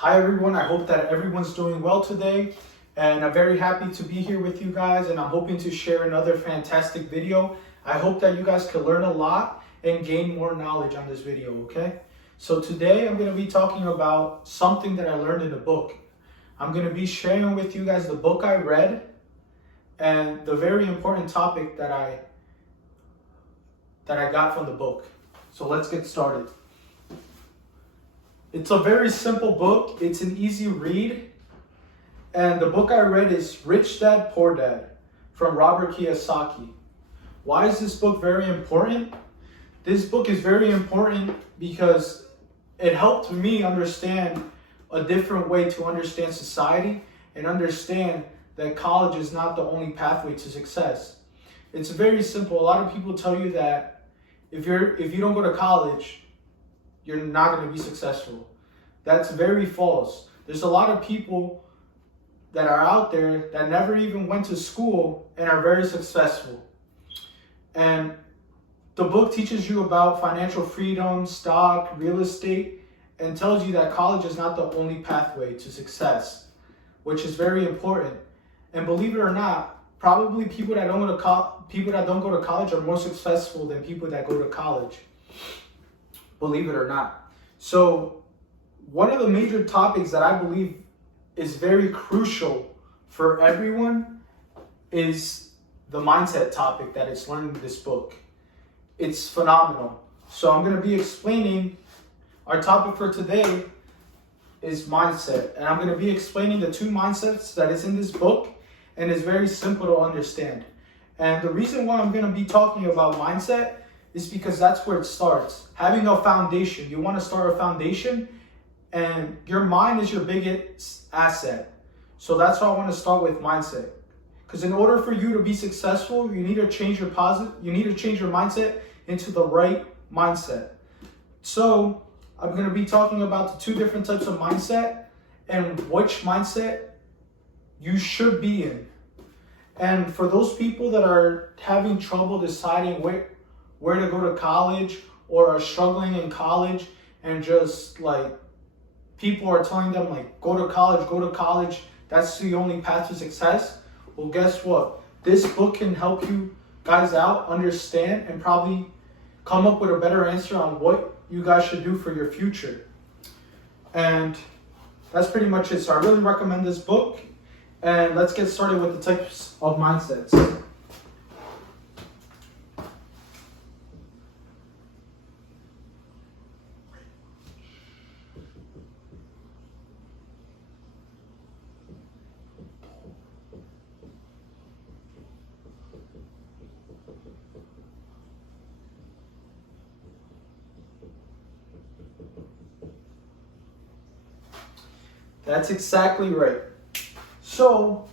Hi everyone, I hope that everyone's doing well today, and I'm very happy to be here with you guys, and I'm hoping to share another fantastic video. I hope that you guys can learn a lot and gain more knowledge on this video, okay? So today I'm going to be talking about something that I learned in a book. I'm going to be sharing with you guys the book I read and the very important topic that I got from the book. So let's get started. It's a very simple book. It's an easy read. And the book I read is Rich Dad, Poor Dad from Robert Kiyosaki. Why is this book very important? This book is very important because it helped me understand a different way to understand society and understand that college is not the only pathway to success. It's very simple. A lot of people tell you that if you don't go to college, you're not going to be successful. That's very false. There's a lot of people that are out there that never even went to school and are very successful. And the book teaches you about financial freedom, stock, real estate, and tells you that college is not the only pathway to success, which is very important. And believe it or not, probably people that don't go to college are more successful than people that go to college. Believe it or not. So one of the major topics that I believe is very crucial for everyone is the mindset topic that is learned in this book. It's phenomenal. So I'm going to be explaining, our topic for today is mindset. And I'm going to be explaining the two mindsets that is in this book, and it's very simple to understand. And the reason why I'm going to be talking about mindset is because that's where it starts. Having a foundation. You want to start a foundation, and your mind is your biggest asset. So that's why I want to start with mindset. Because in order for you to be successful, you need to change your mindset into the right mindset. So I'm going to be talking about the two different types of mindset and which mindset you should be in. And for those people that are having trouble deciding where to go to college, or are struggling in college, and just like people are telling them like go to college, that's the only path to success. Well, guess what? This book can help you guys out, understand, and probably come up with a better answer on what you guys should do for your future. And that's pretty much it. So I really recommend this book. And let's get started with the types of mindsets. That's exactly right. So,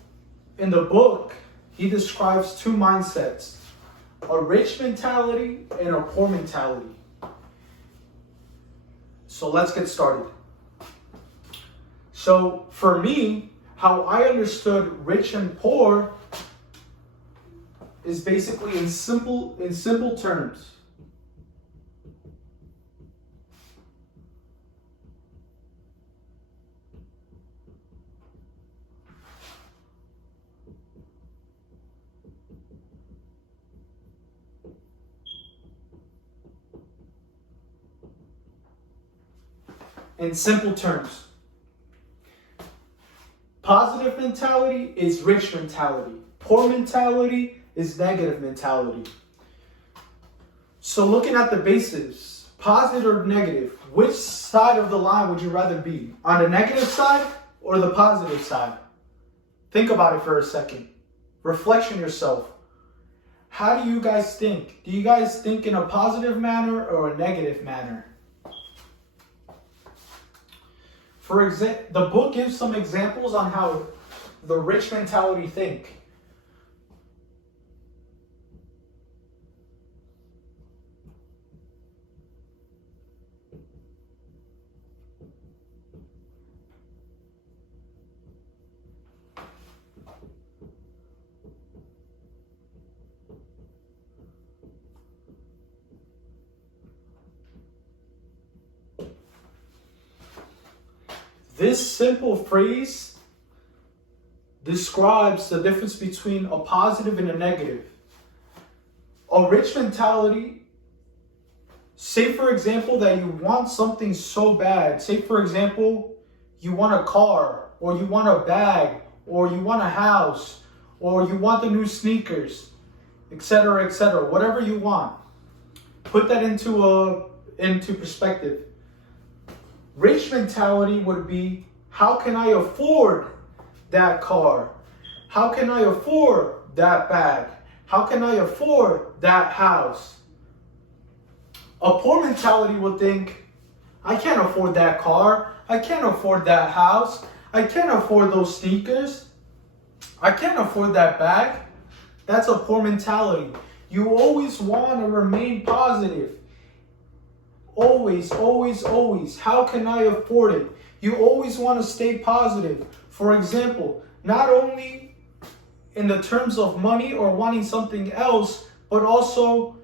in the book, he describes two mindsets, a rich mentality and a poor mentality. So let's get started. So for me, how I understood rich and poor is basically in simple terms. In simple terms, positive mentality is rich mentality. Poor mentality is negative mentality. So looking at the basis, positive or negative, which side of the line would you rather be? On the negative side or the positive side? Think about it for a second. Reflection yourself. How do you guys think? Do you guys think in a positive manner or a negative manner? For example, the book gives some examples on how the rich mentality think. This simple phrase describes the difference between a positive and a negative. A rich mentality, say for example that you want something so bad. Say for example, you want a car, or you want a bag, or you want a house, or you want the new sneakers, etc., etc. Whatever you want. Put that into perspective. Rich mentality would be, how can I afford that car? How can I afford that bag? How can I afford that house? A poor mentality would think, I can't afford that car. I can't afford that house. I can't afford those sneakers. I can't afford that bag. That's a poor mentality. You always want to remain positive. Always, always, always. How can I afford it? You always want to stay positive. For example, not only in the terms of money or wanting something else, but also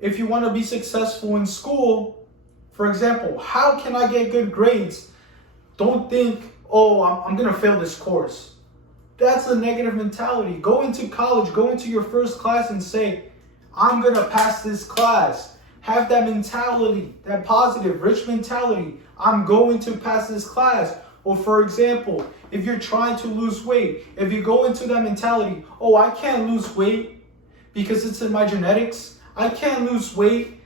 if you want to be successful in school. For example, how can I get good grades? Don't think, oh, I'm going to fail this course. That's a negative mentality. Go into college, go into your first class and say, I'm going to pass this class. Have that mentality, that positive, rich mentality. I'm going to pass this class. Or for example, if you're trying to lose weight, if you go into that mentality, oh, I can't lose weight because it's in my genetics. I can't lose weight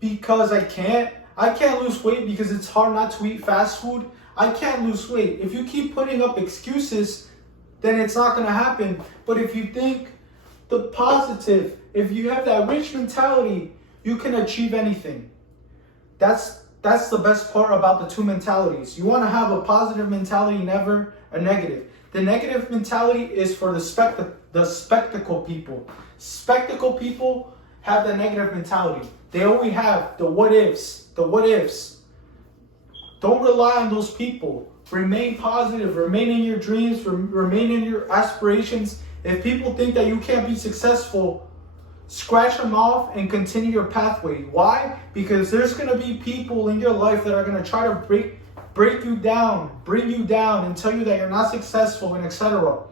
because I can't. I can't lose weight because it's hard not to eat fast food. I can't lose weight. If you keep putting up excuses, then it's not going to happen. But if you think the positive, if you have that rich mentality, you can achieve anything. That's the best part about the two mentalities. You want to have a positive mentality, never a negative. The negative mentality is for the spectacle people. Spectacle people have the negative mentality. They only have the what ifs. Don't rely on those people. Remain positive. Remain in your dreams. Remain in your aspirations. If people think that you can't be successful, scratch them off and continue your pathway. Why? Because there's going to be people in your life that are going to try to break you down, bring you down, and tell you that you're not successful, and etc.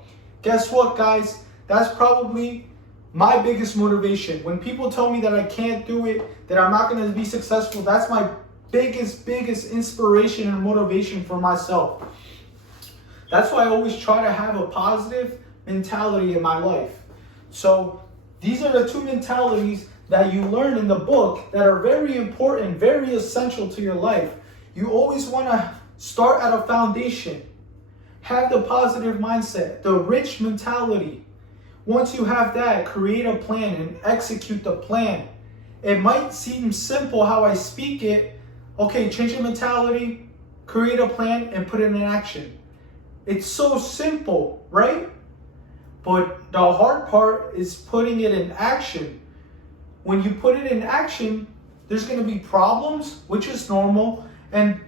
Guess what, guys? That's probably my biggest motivation. When people tell me that I can't do it, that I'm not going to be successful, that's my biggest inspiration and motivation for myself. That's why I always try to have a positive mentality in my life. So these are the two mentalities that you learn in the book that are very important, very essential to your life. You always want to start at a foundation. Have the positive mindset, the rich mentality. Once you have that, create a plan and execute the plan. It might seem simple how I speak it. Okay, change your mentality, create a plan, and put it in action. It's so simple, right? But the hard part is putting it in action. When you put it in action, there's going to be problems, which is normal, and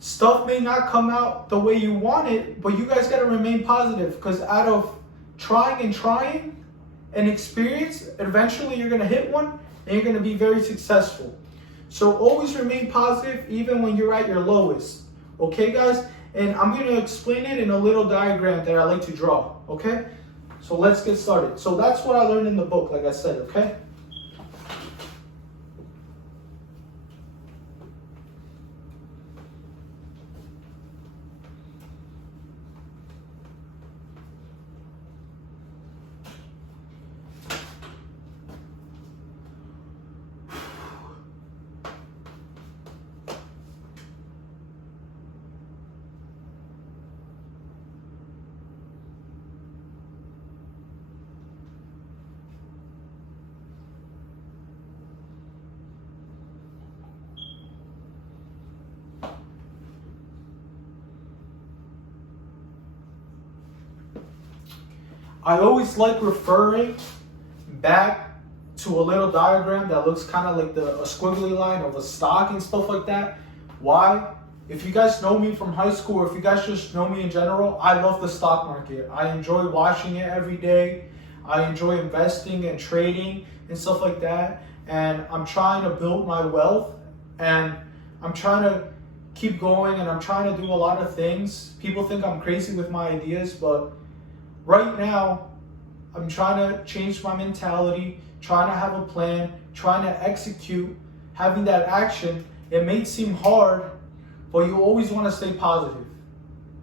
stuff may not come out the way you want it, but you guys got to remain positive, because out of trying and experience, eventually you're going to hit one and you're going to be very successful. So always remain positive even when you're at your lowest. Okay, guys? And I'm going to explain it in a little diagram that I like to draw. Okay? So let's get started. So that's what I learned in the book, like I said, okay? I always like referring back to a little diagram that looks kind of like a squiggly line of a stock and stuff like that. Why? If you guys know me from high school, or if you guys just know me in general, I love the stock market. I enjoy watching it every day. I enjoy investing and trading and stuff like that. And I'm trying to build my wealth, and I'm trying to keep going and I'm trying to do a lot of things. People think I'm crazy with my ideas, but right now I'm trying to change my mentality, trying to have a plan, trying to execute, having that action. It may seem hard, but you always want to stay positive.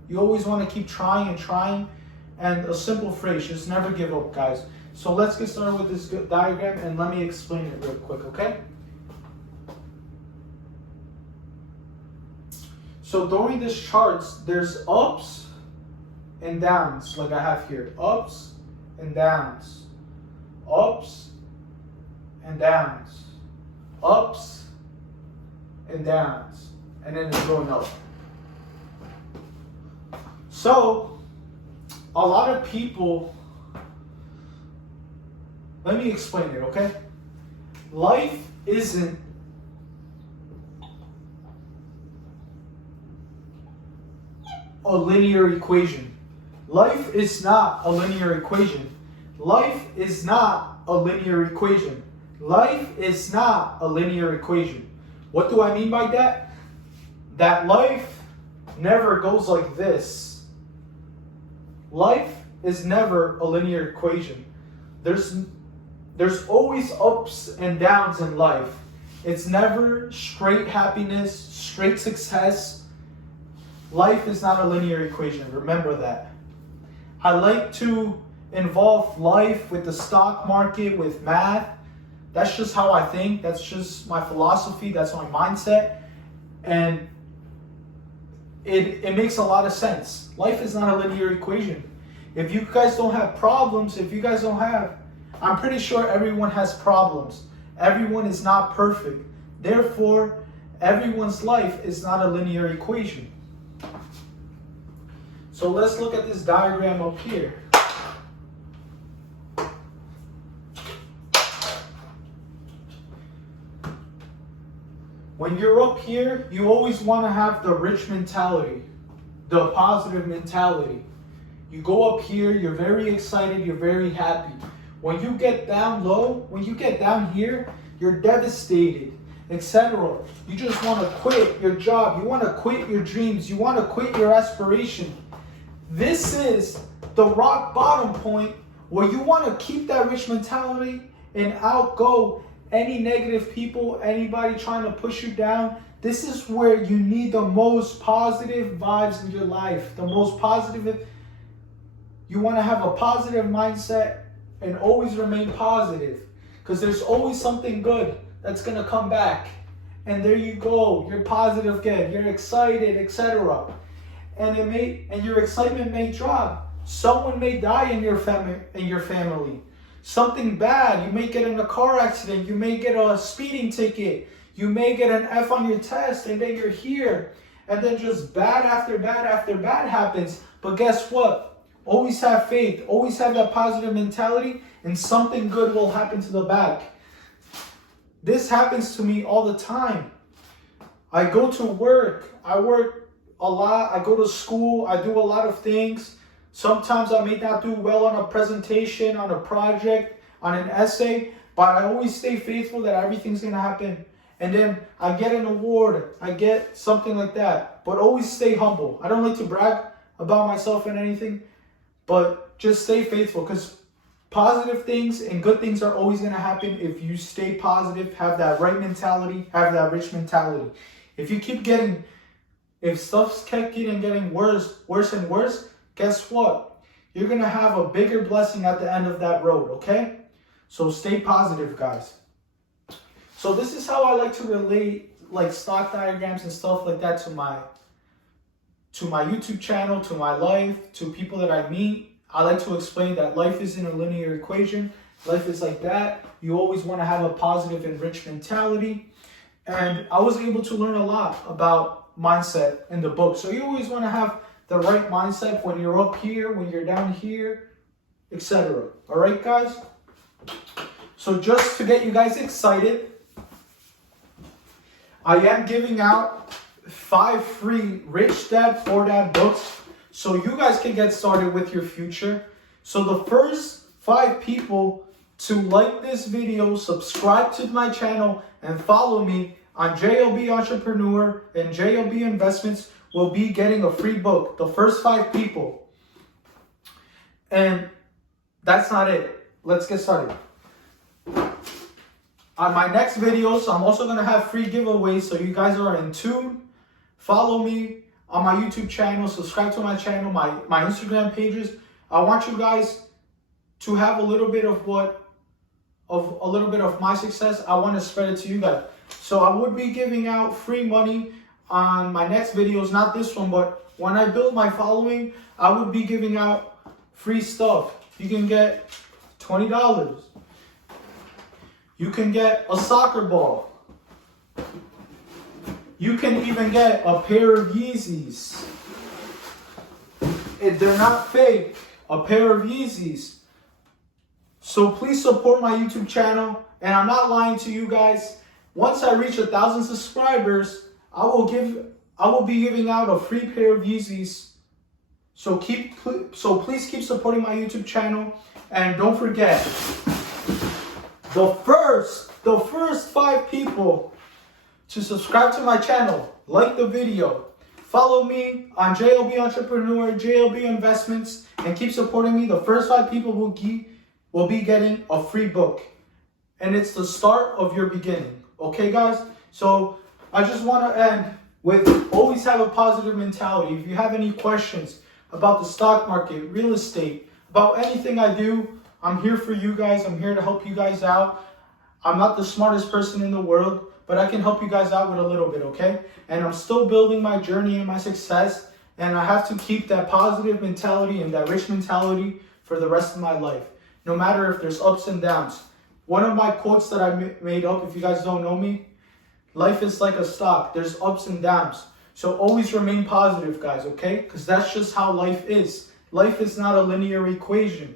You always want to keep trying and trying. And a simple phrase, just never give up, guys. So let's get started with this diagram and let me explain it real quick, okay? So during this charts, there's ups and downs, like I have here. Ups and downs. Ups and downs. Ups and downs. And then it's going up. So, a lot of people, let me explain it, okay? Life isn't a linear equation. Life is not a linear equation. Life is not a linear equation. Life is not a linear equation. What do I mean by that? That life never goes like this. Life is never a linear equation. There's always ups and downs in life. It's never straight happiness, straight success. Life is not a linear equation. Remember that. I like to involve life with the stock market, with math. That's just how I think. That's just my philosophy. That's my mindset. And it makes a lot of sense. Life is not a linear equation. If you guys don't have problems, if you guys don't have, I'm pretty sure everyone has problems. Everyone is not perfect. Therefore, everyone's life is not a linear equation. So let's look at this diagram up here. When you're up here, you always want to have the rich mentality, the positive mentality. You go up here, you're very excited, you're very happy. When you get down low, when you get down here, you're devastated, etc. You just want to quit your job. You want to quit your dreams. You want to quit your aspiration. This is the rock bottom point where you want to keep that rich mentality and outgo any negative people, anybody trying to push you down. This is where you need the most positive vibes in your life. The most positive. You want to have a positive mindset and always remain positive, because there's always something good that's going to come back. And there you go. You're positive again. You're excited, etc. And your excitement may drop. Someone may die in your family. Something bad. You may get in a car accident. You may get a speeding ticket. You may get an F on your test, and then you're here. And then just bad after bad after bad happens. But guess what? Always have faith. Always have that positive mentality, and something good will happen to the back. This happens to me all the time. I go to work. I work a lot. I go to school. I do a lot of things. Sometimes I may not do well on a presentation, on a project, on an essay, but I always stay faithful that everything's going to happen. And then I get an award. I get something like that. But always stay humble. I don't like to brag about myself and anything, but just stay faithful, because positive things and good things are always going to happen if you stay positive, have that right mentality, have that rich mentality. If stuff's kept getting worse and worse, guess what? You're going to have a bigger blessing at the end of that road, okay? So stay positive, guys. So this is how I like to relate like stock diagrams and stuff like that to my YouTube channel, to my life, to people that I meet. I like to explain that life isn't a linear equation. Life is like that. You always want to have a positive and rich mentality. And I was able to learn a lot about mindset in the book. So you always want to have the right mindset when you're up here, when you're down here, etc. All right, guys? So just to get you guys excited, I am giving out 5 free Rich Dad, Poor Dad books so you guys can get started with your future. So the first 5 people to like this video, subscribe to my channel, and follow me, on JLB Entrepreneur and JLB Investments will be getting a free book. The first 5 people. And that's not it. Let's get started. On my next videos, I'm also going to have free giveaways, so you guys are in tune. Follow me on my YouTube channel, subscribe to my channel, my Instagram pages. I want you guys to have a little bit of my success. I want to spread it to you guys. So I would be giving out free money on my next videos, not this one, but when I build my following, I would be giving out free stuff. You can get $20. You can get a soccer ball. You can even get a pair of Yeezys. They're not fake. A pair of Yeezys. So please support my YouTube channel. And I'm not lying to you guys. Once I reach 1,000 subscribers, I will be giving out a free pair of Yeezys. So please keep supporting my YouTube channel. And don't forget, the first 5 people to subscribe to my channel, like the video, follow me on JLB Entrepreneur, JLB Investments, and keep supporting me. The first 5 people will be getting a free book. And it's the start of your beginning. Okay, guys? So I just want to end with always have a positive mentality. If you have any questions about the stock market, real estate, about anything I do, I'm here for you guys. I'm here to help you guys out. I'm not the smartest person in the world, but I can help you guys out with a little bit, okay? And I'm still building my journey and my success, and I have to keep that positive mentality and that rich mentality for the rest of my life, no matter if there's ups and downs. One of my quotes that I made up, if you guys don't know me, life is like a stock. There's ups and downs. So always remain positive, guys, okay? Because that's just how life is. Life is not a linear equation.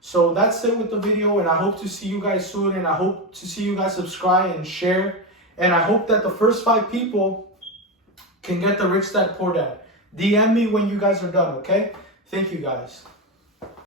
So that's it with the video, and I hope to see you guys soon, and I hope to see you guys subscribe and share. And I hope that the first 5 people can get the Rich Dad Poor Dad. DM me when you guys are done, okay? Thank you, guys.